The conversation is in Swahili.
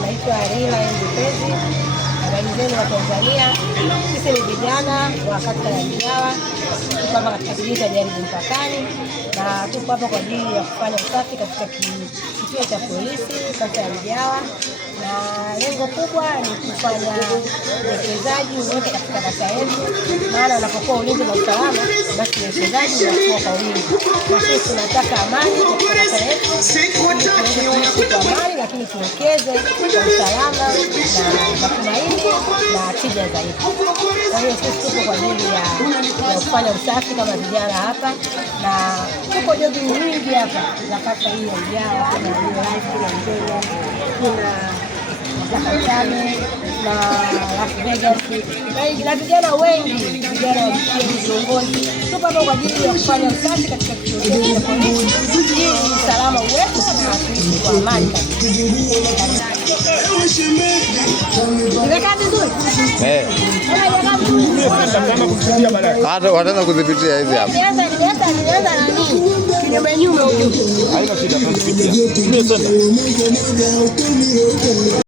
naitwa Rila Ndipezi. Habari zenu wa Tanzania. Sisi ni vijana wa kata ya Mjawa. Tuko hapa katika kijiji cha Jaribu Mpakani na tuko hapa kwa ajili ya kufanya usafi katika kituo cha polisi kata ya Mjawa, na lengo kubwa ni kufanya uwekezaji wote katika kata yetu, maana unapokuwa ulinzi na usalama basi uwekezaji unakuwa kwa wingi, na sisi tunataka amani katika kata yetu, kwa amani lakini tuwekeze kwa usalama na matumaini na tija zaidi. Kwa hiyo sisi tuko kwa ajili ya kufanya usafi kama vijana hapa, na tuko jogi nyingi hapa za kata hii ya Mjawa. Kuna Mbele, kuna Zakatane na Las Vegas na vijana wengi, vijana wa viongozi. Tuko hapa kwa ajili ya kufanya usafi katika kituo chetu cha polisi ili usalama wetu na kuishi kwa amani. Nimekaa vizuri? Hata wataanza kuzipitia hizi hapa. Nianza nani? Kinyume huko. Haina shida, tunazipitia.